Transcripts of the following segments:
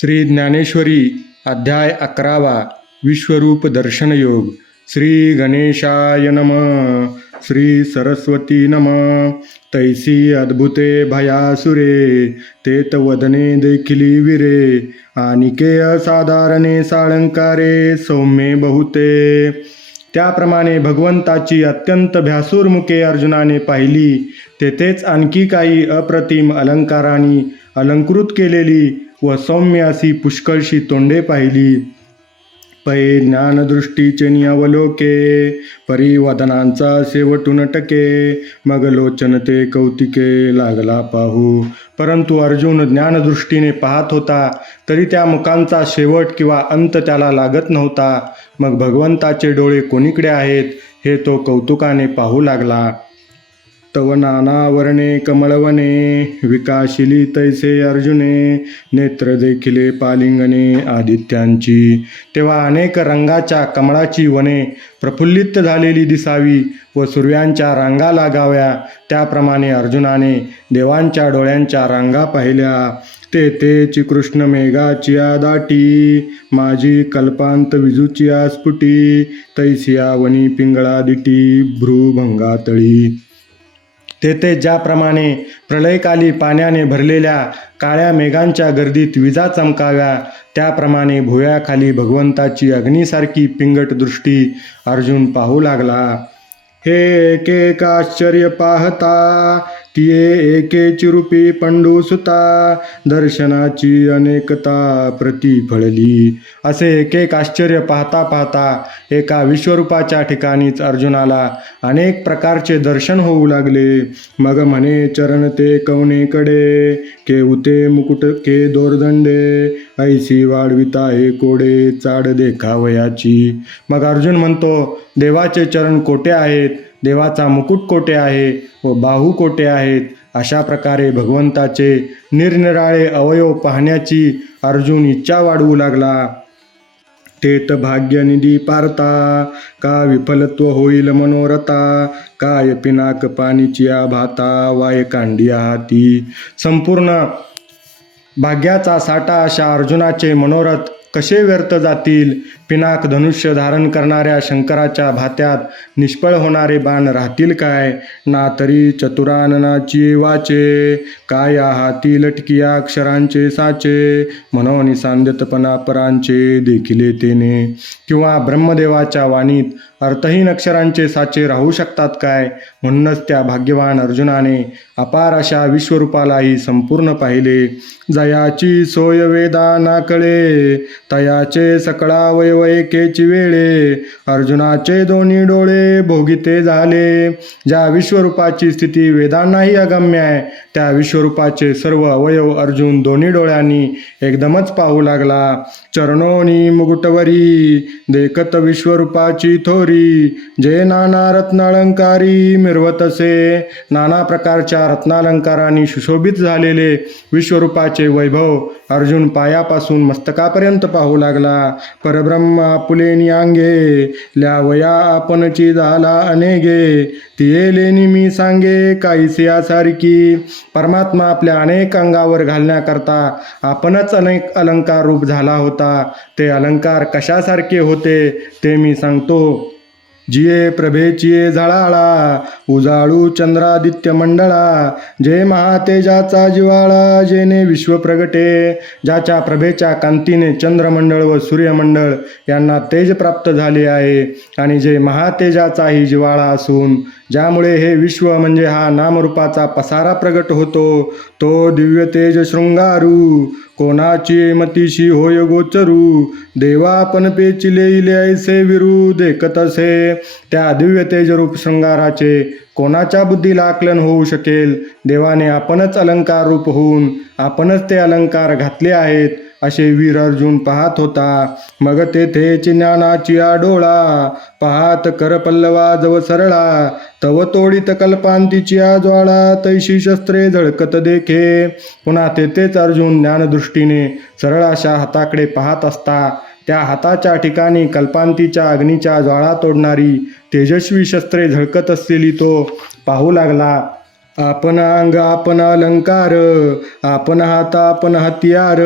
श्री ज्ञानेश्वरी अध्याय अकरावा विश्वरूप दर्शन योग. श्री गणेशाय नम श्री सरस्वती नम तैसी अद्भुते भयासुरे तेत वदने देखिली विरे आनिके असाधारणे साळंकारे सौम्ये बहुते. त्याप्रमाणे भगवंताची अत्यंत भ्यासूर मुखे अर्जुनाने पाहिली तेथेच आणखी काही अप्रतिम अलंकारांनी अलंकृत केलेली व सौम्य अशी पुष्कळशी तोंडे पाहिली. पै ज्ञानदृष्टीचे नियावलोके परिवदनांचा शेवटून टके. मग लोचन ते कौतिके लागला पाहू. परंतु अर्जुन ज्ञानदृष्टीने पाहत होता तरी त्या मुखांचा शेवट किंवा अंत त्याला लागत नव्हता. मग भगवंताचे डोळे कोणीकडे आहेत हे तो कौतुकाने पाहू लागला. तव नानावरणे कमळवने विकाशिली तैसे अर्जुने नेत्र देखिले पालिंगणे आदित्यांची. तेव्हा अनेक रंगाच्या कमळाची वने प्रफुल्लित झालेली दिसावी व सूर्यांच्या रांगा लागाव्या. त्याप्रमाणे अर्जुनाने देवांच्या डोळ्यांच्या रांगा पाहिल्या. ते तेची कृष्ण मेघाचिया दाटी माझी कल्पांत विजूचिया स्फुटी तैसिया वनी पिंगळा दिटी भ्रूभंगातळी तेथे ज्याप्रमाणे प्रलयकाली पाण्याने भरलेल्या काळ्या मेघांच्या गर्दीत विजा चमकाव्या त्याप्रमाणे भुयाखाली भगवंताची अग्नीसारखी पिंगट दृष्टी अर्जुन पाहू लागला. हे एक आश्चर्य पाहता तिये एकेची रूपी पंडूसुता दर्शनाची अनेकता प्रतिफळली. असे एकेक आश्चर्य पाहता पाहता एका विश्वरूपाच्या ठिकाणीच अर्जुनाला अनेक प्रकारचे दर्शन होऊ लागले. मग म्हणे चरण ते कवनेकडे के उते मुकुट के दोरदंडे? ऐसी वाढविता हे कोडे चाड देखावयाची? मग अर्जुन म्हणतो देवाचे चरण कोटे आहेत? देवाचा मुकुट कोटे आहे व बाहू कोटे आहेत? अशा प्रकारे भगवंताचे निरनिराळे अवयव पाहण्याची अर्जुन इच्छा वाढवू लागला. तेत भाग्यनिधी पारता का विफलत्व होईल मनोरथा? काय पिनाक पाणीचिया भाता? वाय कांडिया हाती? संपूर्ण भाग्याचा साठा अशा अर्जुनाचे मनोरथ कसे व्यर्थ जातील? पिनाक धनुष्य धारण करणाऱ्या शंकराच्या भात्यात निष्फळ होणारे बाण राहतील काय? ना तरी चतुराननाची वाचे काय या हाती लटकिया अक्षरांचे साचे? म्हणून देखिले तेने किंवा ब्रह्मदेवाच्या वाणीत अर्थहीन अक्षरांचे साचे राहू शकतात काय? म्हणूनच त्या भाग्यवान अर्जुनाने अपार अशा विश्वरूपालाही संपूर्ण पाहिले. जयाची सोय वेदा ना कळे तयाचे सकळा वैवयकेची वेळे अर्जुनाचे दोन्ही डोळे भोगिते झाले. ज्या विश्वरूपाची स्थिती वेदांनाही अगम्य आहे त्या विश्वरूपाचे सर्व अवयव अर्जुन दोन्ही डोळ्यांनी एकदमच पाहू लागला. चरणोनी मुकुटवरी देखत विश्वरूपाची थोरी. जे नाना रत्नालंकारी मिरवतसे. नाना प्रकारच्या रत्नालंकारांनी सुशोभित झालेले विश्वरूपाचे वैभव अर्जुन पायापासून मस्तकापर्यंत पाहू लागला. परब्रह्म आपुलेनी अंगे ल्यावया आपणची झाला अनेगे. तिये लेनी मी सांगे काहीसे यासारखी परमात्मा आपल्या अनेक अंगावर घालण्याकरता आपणच अनेक अलंकार रूप झाला होता. ते अलंकार कशासारखे होते ते मी सांगतो. जिये प्रभेचिये झळाळा उजाळू चंद्रादित्य मंडळा जे महातेजाचा जिवाळा जेने विश्व प्रगटे ज्याच्या प्रभेच्या कांतीने चंद्रमंडळ व सूर्यमंडळ यांना तेज प्राप्त झाले आहे आणि जे महातेजाचाही जिवाळा असून ज्यामुळे हे विश्व म्हणजे हा नामरूपाचा पसारा प्रगट होतो तो दिव्य तेज शृंगारू कोणाची मतीशी होय गोचरू? देवा आपण पेचिले इले ऐसे विरू देखत असे. त्या दिव्य तेजरूप शृंगाराचे कोणाच्या बुद्धीला आकलन होऊ शकेल? देवाने आपणच अलंकार रूप होऊन आपणच ते अलंकार घातले आहेत. असे वीर अर्जुन पाहत होता. मग तेथे ज्ञानाची डोळा पाहात कर पल्लवा जव सरळा तव तोडीत कल्पांतीची ज्वाळा तैशी शस्त्रे झळकत देखे. पुन्हा तेथेच अर्जुन ज्ञानदृष्टीने सरळ अशा हाताकडे पाहत असता. त्या हाताच्या ठिकाणी कल्पांतीच्या अग्नीच्या ज्वाळा तोडणारी तेजस्वी शस्त्रे झळकत असलेली तो पाहू लागला. आपण अंग आपण अलंकार आपण हात आपण हत्यार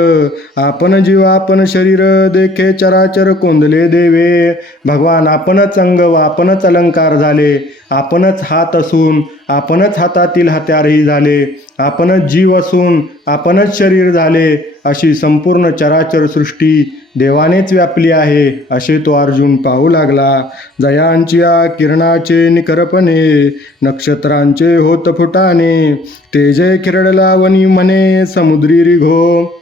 आपण जीव आपण शरीर देखे चराचर कोंदले देवे. भगवान आपणच अंग व आपणच अलंकार झाले आपणच हात असून आपणच हातातील हत्यारही झाले आपणच जीव असून आपणच शरीर झाले अशी संपूर्ण चराचर सृष्टी देवानेच व्यापली आहे असे तो अर्जुन पाहू लागला. जयांच्या किरणाचे निखरपणे नक्षत्रांचे होत फुटाने तेजे खिरडला वनी म्हणे समुद्री रिघो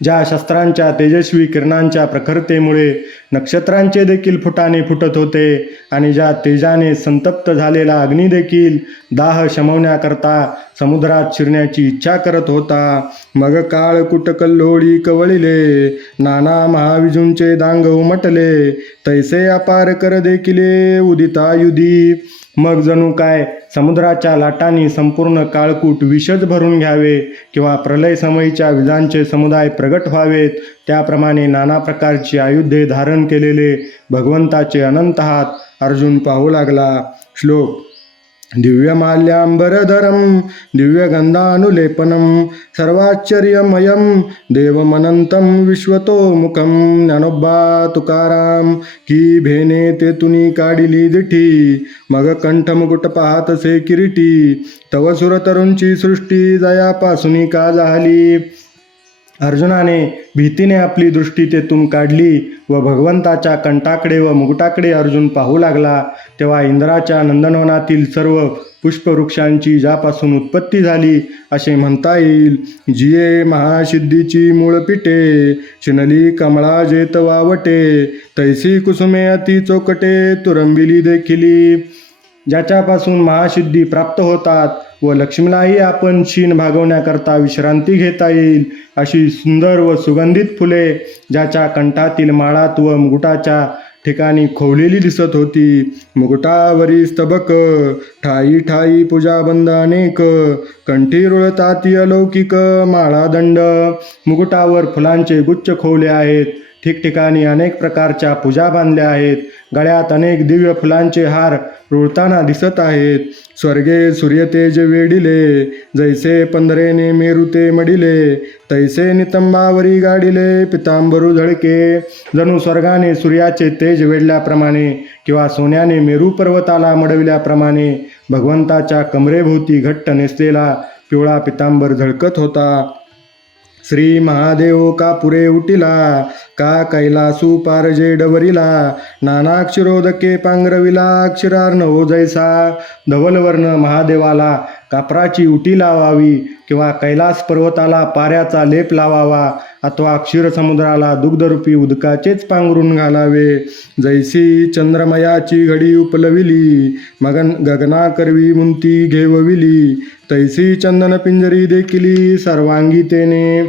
ज्या शस्त्रांच्या तेजस्वी किरणांच्या प्रखरतेमुळे नक्षत्रांचे देखील फुटाने फुटत होते आणि ज्या तेजाने संतप्त झालेला अग्नी देखील दाह शमवण्याकरता समुद्रात शिरण्याची इच्छा करत होता. मग काळ कल्लोळी कवळिले. नाना महाविजूंचे दांग उमटले. तैसे अपार कर देखिले उदिता युधी. मग जणू काय? समुद्राच्या लाटांनी संपूर्ण काळकूट विषच भरून घ्यावे किंवा प्रलय समयीच्या विजांचे समुदाय प्रगट व्हावेत. त्याप्रमाणे नाना प्रकारची आयुधे धारण केलेले भगवंताचे अनंत हात अर्जुन पाहू लागला. श्लोक दिव्यमाल्याम्बरधरं दिव्यगन्धानुलेपनं सर्वाश्चर्यमयं देवमनन्तं विश्वतोमुखं ज्ञानोब्बा तुकाराम की भेने ते तुनी काढिली दिठी मग कंठमुकुट पाहतसे किरीटी तव सुरतरुंची सृष्टी जयापासून का झाली अर्जुनाने भीतीने आपली दृष्टी तेथून काढली व भगवंताच्या कंठाकडे व मुकुटाकडे अर्जुन पाहू लागला. तेव्हा इंद्राच्या नंदनवनातील सर्व पुष्पवृक्षांची ज्यापासून उत्पत्ती झाली असे म्हणता येईल जिये महासिद्धीची मूळ पिटे शिनली कमळा जेत वावटे तैसी कुसुमे अति चोकटे तुरंबिली देखिली ज्याच्यापासून महासिद्धी प्राप्त होतात व लक्ष्मीलाही आपण क्षीण भागवण्याकरता विश्रांती घेता येईल अशी सुंदर व सुगंधित फुले ज्याच्या कंठातील माळात व मुकुटाच्या ठिकाणी खोवलेली दिसत होती. मुकुटावरी स्तबक ठाई ठाई पूजाबंद अनेक कंठी रुळताती अलौकिक माळादंड. मुकुटावर फुलांचे गुच्छ खोवले आहेत. ठिकठिकाणी अनेक प्रकारच्या पूजा बांधल्या आहेत. गळ्यात अनेक दिव्य फुलांचे हार रुळताना दिसत आहेत. स्वर्गे सूर्यतेज वेडिले जैसे पंधरेने मेरुते मडिले तैसे नितंबावरी गाडिले पितांबरू झळके. जणू स्वर्गाने सूर्याचे तेज वेढल्याप्रमाणे किंवा सोन्याने मेरू पर्वताला मडविल्याप्रमाणे भगवंताच्या कमरेभोवती घट्ट नेसलेला पिवळा पितांबर झळकत होता. श्री महादेव का पुरे उटिला का कैलासू पारजे डवरिला नानाक्षरोदके क्षीरोदके पांघरविला अक्षरार्णव जैसा धवलवर्ण महादेवाला कापराची उटी लावावी किंवा कैलास पर्वताला पाऱ्याचा लेप लावावा अथवा क्षीरसमुद्राला दुग्धरूपी उदकाचेच पांघरून घालावे. जैसी चंद्रमयाची घडी उपलविली मगन गगना करवी मुंती घेवविली तैसी चंदन पिंजरी देखिली सर्वांगीतेने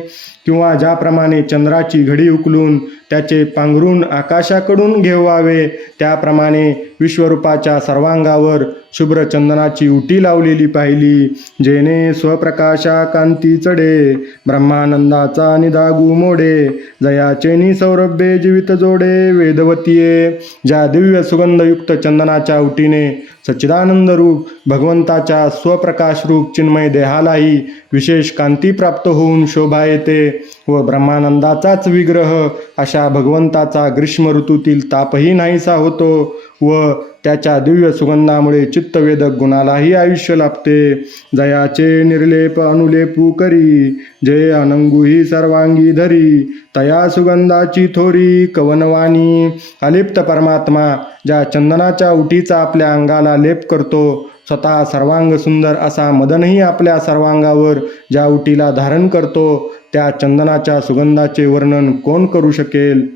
किंवा ज्याप्रमाणे चंद्राची घडी उकलून त्याचे पांघरून आकाशाकडून घेवावे त्याप्रमाणे विश्वरूपाच्या सर्वांगावर शुभ्र चंदनाची उटी लावलेली पाहिली जेने स्वप्रकाशा कांती चढे ब्रह्मानंदाचा निदागू मोडे जयाचेनी सौरभ्ये जीवित जोडे वेदवतीये ज्या दिव्य सुगंधयुक्त चंदनाच्या उटीने सच्चिदानंद रूप भगवंताच्या स्वप्रकाश रूप चिन्मय देहालाही विशेष कांती प्राप्त होऊन शोभा येते व ब्रह्मानंदाचाच विग्रह अशा भगवंताचा ग्रीष्म ऋतूतील तापही नाहीसा होतो व त्याच्या दिव्य सुगंधामुळे चित्तवेदक गुणालाही आयुष्य लाभते. जयाचे निर्लेप अनुलेपू करी जे अनंगुही सर्वांगी धरी तया सुगंधाची थोरी कवनवाणी. अलिप्त परमात्मा ज्या चंदनाच्या उटीचा आपल्या अंगाला लेप करतो स्वतः सर्वांग सुंदर असा मदनही आपल्या सर्वांगावर ज्या उटीला धारण करतो त्या चंदनाच्या सुगंधाचे वर्णन कोण करू शकेल?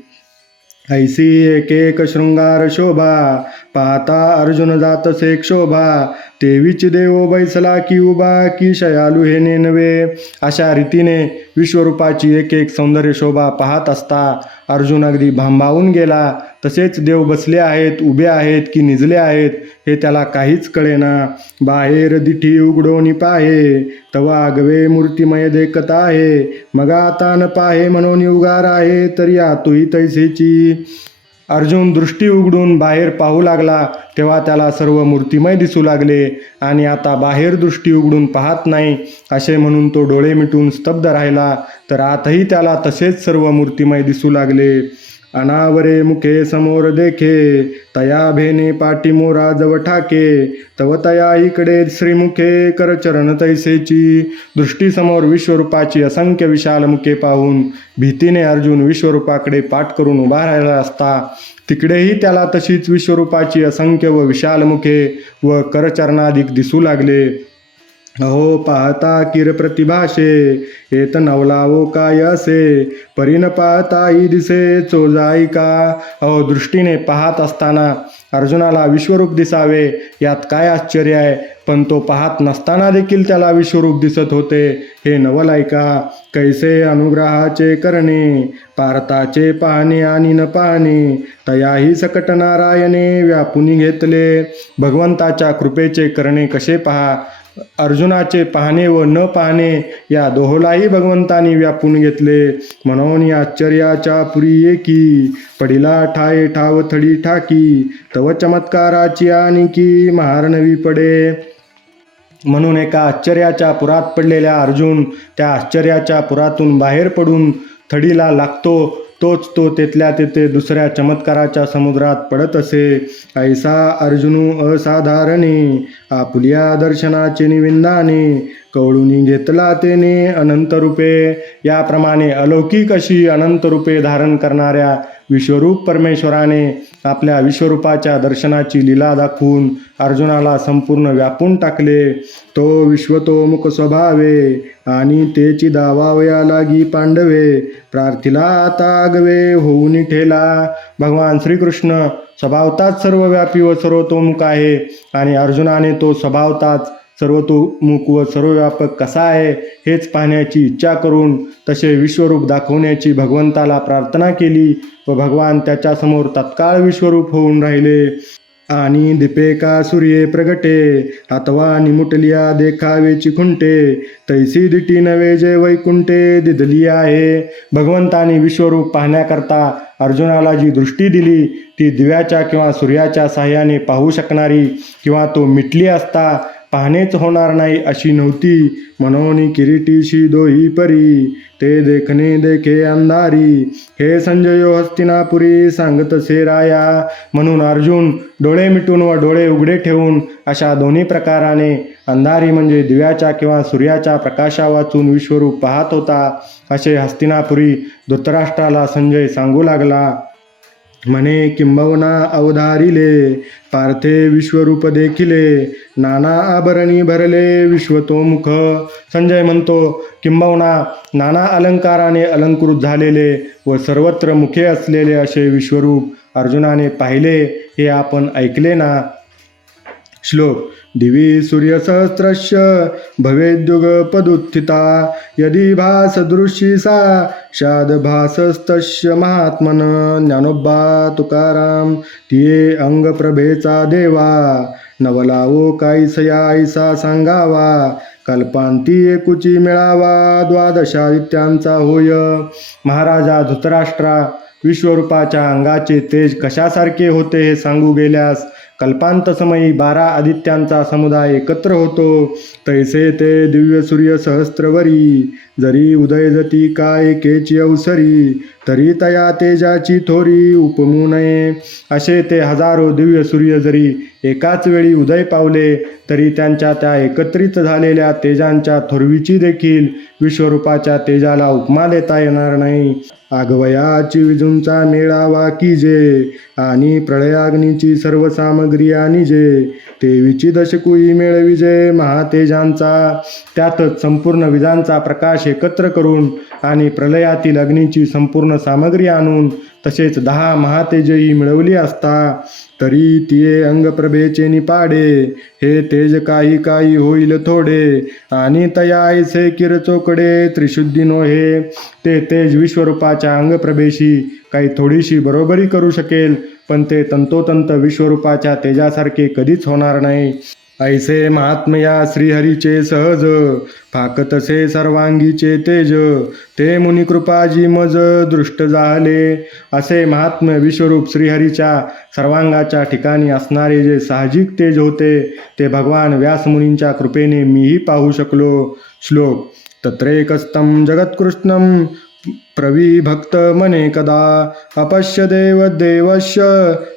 ऐसी एक एक शृंगार शोभा पाहता अर्जुन जातसे क्षोभा तेवीच देव बैसला की उभा की शयालू हे नेनवे. अशा रीतीने विश्वरूपाची एक एक सौंदर्य शोभा पाहत असता अर्जुन अगदी भांबावून गेला. तसेच देव बसले आहेत उभे आहेत की निजले आहेत हे त्याला काहीच कळेना. बाहेर दिठी उघडोनी पाहे तवा आगवे मूर्तिमय देखत आहे. मग आता न पाहे म्हणून उगार आहे तरी आतुही तैसेची. अर्जुन दृष्टी उघडून बाहेर पाहू लागला तेव्हा त्याला सर्व मूर्तिमय दिसू लागले आणि आता बाहेर दृष्टी उघडून पाहत नाही असे म्हणून तो डोळे मिटून स्तब्ध राहिला. तर आतही त्याला तसेच सर्व मूर्तिमय दिसू लागले. अनावरे मुखे समोर देखे तया भेने पाटी मोरा जव ठाके तव तया इकडे श्रीमुखे कर चरण तैसेची दृष्टीसमोर विश्वरूपाची असंख्य विशाल मुखे पाहून भीतीने अर्जुन विश्वरूपाकडे पाठ करून उभा राहिला असता. तिकडेही त्याला तशीच विश्वरूपाची असंख्य व विशाल मुखे व करचरणाधिक दिसू लागले. अहो पाहता किर प्रतिभाषे येत नवलावो काय असे? परीन पाहताही दिसे चोजाई का? अहो दृष्टीने पाहत असताना अर्जुनाला विश्वरूप दिसावे यात काय आश्चर्य आहे? पण तो पाहत नसताना देखील त्याला विश्वरूप दिसत होते. हे नवल ऐका कैसे अनुग्रहाचे करणे? पारताचे पाहणे आणि न पाहणे तयाही सकट नारायणे व्यापुनी घेतले. भगवंताच्या कृपेचे करणे कसे पहा? अर्जुनाचे पाहणे व न पाहणे या दोहोलाही भगवंतानी व्यापून घेतले. म्हणून या आश्चर्याच्या पुरी एकी पडिला ठाये ठाव थडी ठाकी तव चमत्काराची आणि की महारणवी पडे. म्हणून एका आश्चर्याच्या पुरात पडलेल्या अर्जुन त्या आश्चर्याच्या पुरातून बाहेर पडून थडीला लागतो तोच तो तेथल्या तेथे दुसऱ्या चमत्काराच्या समुद्रात पडत असे. ऐसा अर्जुनू असाधारणी आपुल्या दर्शनाचे निविंदाने कवळूनी घेतला तेने अनंत रूपे याप्रमाणे अलौकिक अशी अनंत रूपे धारण करणाऱ्या विश्वरूप परमेश्वराने आपल्या विश्वरूपाच्या दर्शनाची लीला दाखवून अर्जुनाला संपूर्ण व्यापून टाकले. तो विश्वतोमुख स्वभावे आणि तेची दावावया लागी पांडवे. प्रार्थिला आता होऊन ठेला. भगवान श्रीकृष्ण स्वभावताच सर्वव्यापी व सर्वतोमुख आहे आणि अर्जुनाने तो स्वभावताच सर्वतोमुख व सर्वव्यापक कसा आहे हेच पाहण्याची इच्छा करून तसे विश्वरूप दाखवण्याची भगवंताला प्रार्थना केली व भगवान त्याच्यासमोर तत्काळ विश्वरूप होऊन राहिले. आणि दीपेका सूर्ये प्रगटे अथवा निमुटलिया देखावेची खुंटे तैसी दिटी नवे जे वैकुंठे दिधली आहे. भगवंतानी विश्वरूप पाहण्याकरता अर्जुनाला जी दृष्टी दिली ती दिव्याच्या किंवा सूर्याच्या साह्याने पाहू शकणारी किंवा तो मिटली असता पाहणेच होणार नाही अशी नव्हती. मनोनी किरीटीशी दोही परी. ते देखणे देखे अंधारी. हे संजयो हस्तिनापुरी सांगत से राया. म्हणून अर्जुन डोळे मिटून व डोळे उघडे ठेवून अशा दोन्ही प्रकाराने अंधारी म्हणजे दिव्याच्या किंवा सूर्याच्या प्रकाशा वाचून विश्वरूप पाहत होता. असे हस्तिनापुरी धृतराष्ट्राला संजय सांगू लागला. म्हणे किंबवना अवधारिले पार्थे विश्वरूप देखिले नाना आभरणी भरले विश्वतोमुख। संजय म्हणतो किंबवना नाना अलंकाराने अलंकृत झालेले व सर्वत्र मुखे असलेले असे विश्वरूप अर्जुनाने पाहिले हे आपण ऐकले ना? श्लोक. दिवी सूर्यसहस्रस्य भवेद्युगपदुत्थिता यदि भासदृशी सा शादभासस्तस्य महात्मन ज्ञानोबा तुकाराम तिये अंगप्रभेचा देवा नवलावो कायसया ऐसा सांगावा कल्पांती एकुची मिळावा द्वादशादित्यांचा होय. महाराजा धृतराष्ट्रा विश्वरूपाच्या अंगाचे तेज कशासारखे होते हे सांगू गेल्यास कल्पांतसमयी बारा आदित्यांचा समुदाय एकत्र होतो. तैसे ते दिव्य सूर्य सहस्त्रवरी जरी उदयजती काय केची अवसरी तरी तया तेजाची थोरी उपमू नये असे ते हजारो दिव्य सूर्य जरी एकाच वेळी उदय पावले तरी त्यांच्या त्या एकत्रित झालेल्या तेजांच्या थोरवीची देखील विश्वरूपाच्या तेजाला उपमा देता येणार नाही. आगवयाची विजूंचा मेळावा की जे? आणि प्रळयाग्नीची सर्व सामग्री आणि जे? तेवीची दशकुई मेळविजे महातेजांचा. त्यातच संपूर्ण विजांचा प्रकाश एकत्र करून आणि प्रलयातील अग्नीची संपूर्ण सामग्री आणून तसेच दहा महातेजही मिळवली असता तरी तिये अंगप्रभेचे निपाडे. हे तेज काही काही होईल थोडे. आणि तया ऐसे किरचोकडे त्रिशुद्धीनो हे ते तेज विश्वरूपाच्या अंगप्रभेशी काही थोडीशी बरोबरी करू शकेल पण ते तंतोतंत विश्वरूपाच्या तेजासारखे कधीच होणार नाही. ऐसे महात्मया श्रीहरीचे सहज फाकतसे सर्वांगीचे तेज ते मुनी कृपाजी मज दृष्ट झाले. असे महात्म्य विश्वरूप श्रीहरीच्या सर्वांगाच्या ठिकाणी असणारे जे साहजिक तेज होते ते भगवान व्यासमुनींच्या कृपेने मीही पाहू शकलो. श्लोक तत्रेकस्तं जगत्कृष्णं प्रविभक्त मने कदा अपश्य देव देवश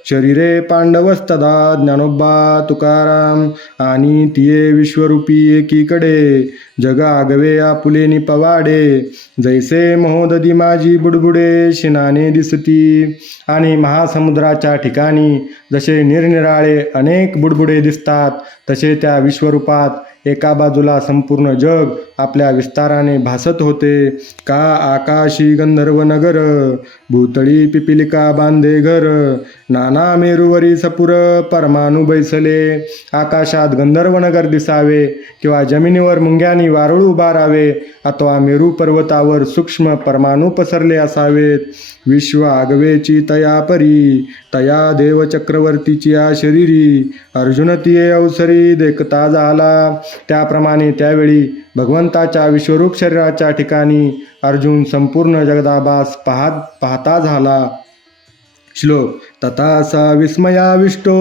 शरीरे पांडवस्तदा ज्ञानोबा तुकाराम आणि तिये विश्वरूपी एकीकडे जग आगवे आपुले निपवाडे। जैसे महोदधी माझी बुडबुडे शिनाने दिसती। आणि महासमुद्राच्या ठिकाणी जसे निरनिराळे अनेक बुडबुडे दिसतात तसे त्या विश्वरूपात एका बाजूला संपूर्ण जग आपल्या विस्ताराने भासत होते. का आकाशी गंधर्व नगर भूतळी पिपिलिका बांधे घर नाना मेरुवरी सपुर परमाणू बैसले आकाशात गंधर्व नगर दिसावे किंवा जमिनीवर मुंग्यानी वारुळ उभारावे अथवा मेरू पर्वतावर सूक्ष्म परमाणू पसरले असावेत. विश्व आगवेची तया परी तया देव चक्रवर्तीची या शरीरी अर्जुन तिये अवसरी देखता झाला. त्याप्रमाणे त्यावेळी भगवंताच्या विश्वरूप शरीराच्या ठिकाणी अर्जुन संपूर्ण जगदाबास पाहत पाहता झाला. श्लोक तथा स विस्मयाविष्टो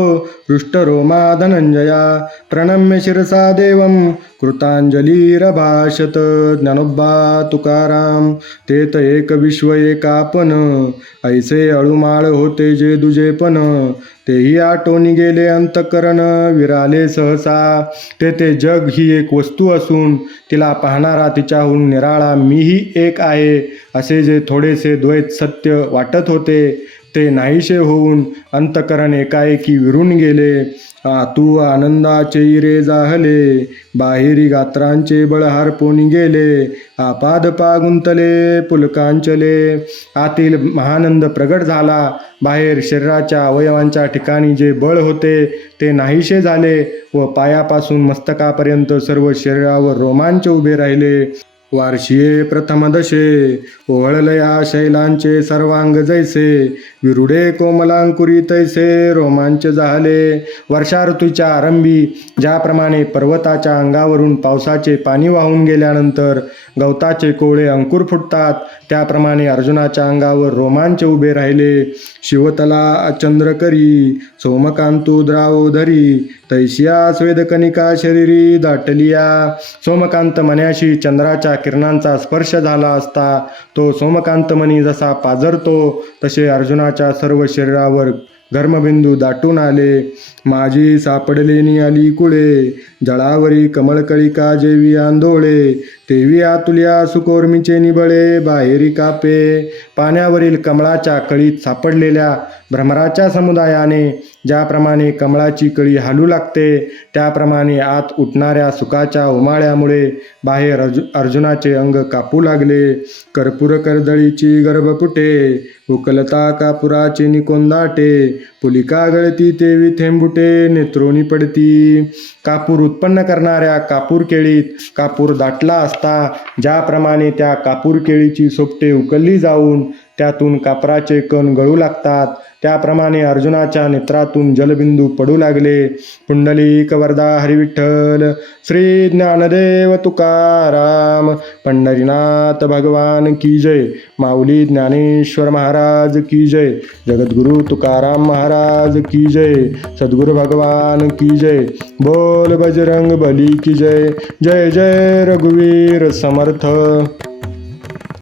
हृष्टरोमा धनंजया प्रणम्य शिरसा देवं कृतांजलीरभाषत ज्ञानोबा तुकाराम तेत एक विश्व एकापन ऐसे अळुमाळ होते जे दुजेपण तेही आटोनी गेले अंतकरण विराले सहसा तेथे जग ही एक वस्तू असून तिला पाहणारा तिच्याहून निराळा मीही एक आहे असे जे थोडेसे द्वैत सत्य वाटत होते ते नाहीसे होऊन अंतकरण एकाएकी विरून गेले. आतू आनंदाचे रे जाहले बाहेरी गात्रांचे बळहार पोनी गेले आपाद पागुंतले पुलकांचले. आतील महानंद प्रगट झाला बाहेर शरीराच्या अवयवांच्या ठिकाणी जे बळ होते ते नाहीसे झाले व पायापासून मस्तकापर्यंत सर्व शरीरावर रोमांच उभे राहिले. वार्षिये प्रथम दशे ओहळलया शैलांचे सर्वांग जैसे विरुडे कोमलांकुरी तैसे रोमांच झाले. वर्षा ऋतूच्या आरंभी ज्याप्रमाणे पर्वताच्या अंगावरून पावसाचे पाणी वाहून गेल्यानंतर गवताचे कोळे अंकुर फुटतात त्याप्रमाणे अर्जुनाच्या अंगावर रोमांच उभे राहिले. शिवतला चंद्रकरी सोमकांतू द्रावोधरी तैशिया स्वेदकनिका शरीरी दाटलिया सोमकांत मन्याशी चंद्राच्या किरणांचा स्पर्श झाला असता तो सोमकांतमणी जसा पाजरतो तसे अर्जुनाच्या सर्व शरीरावर धर्मबिंदू दाटून आले. माझी सापडलेनी आली कुळे जळावरी कमळकळिका जेवी आंधोळे तेवी आतुल्या सुकोर्मीचे निबळे बाहेरी कापे पाण्यावरील कमळाच्या कळीत सापडलेल्या भ्रमराच्या समुदायाने ज्याप्रमाणे कमळाची कळी हालू लागते त्याप्रमाणे आत उठणाऱ्या सुखाच्या उमाळ्यामुळे बाहेर अर्जु अर्जुनाचे अंग कापू लागले. कर्पूर कर्दळीची गर्भपुटे उकलता कापुराचे निकोंदाटे पुलिका गळती तेवी थेंबुटे नेत्रोनी पडती. कापूर उत्पन्न करणाऱ्या कापूर केळीत कापूर दाटला असता ज्याप्रमाणे त्या कापूर केळीची सोपटे उकलली जाऊन त्यातून कापराचे कण गळू लागतात. त्याप्रमाणे अर्जुनाच्या नेत्रातून जलबिंदू पडू लागले. पुंडलिक वरदा हरिविठ्ठल श्री ज्ञानदेव तुकाराम पंढरीनाथ भगवान की जय माऊली ज्ञानेश्वर महाराज की जय जगद्गुरु तुकाराम महाराज की जय सद्गुरु भगवान की जय बोल बजरंग बली की जय जय जय रघुवीर समर्थ.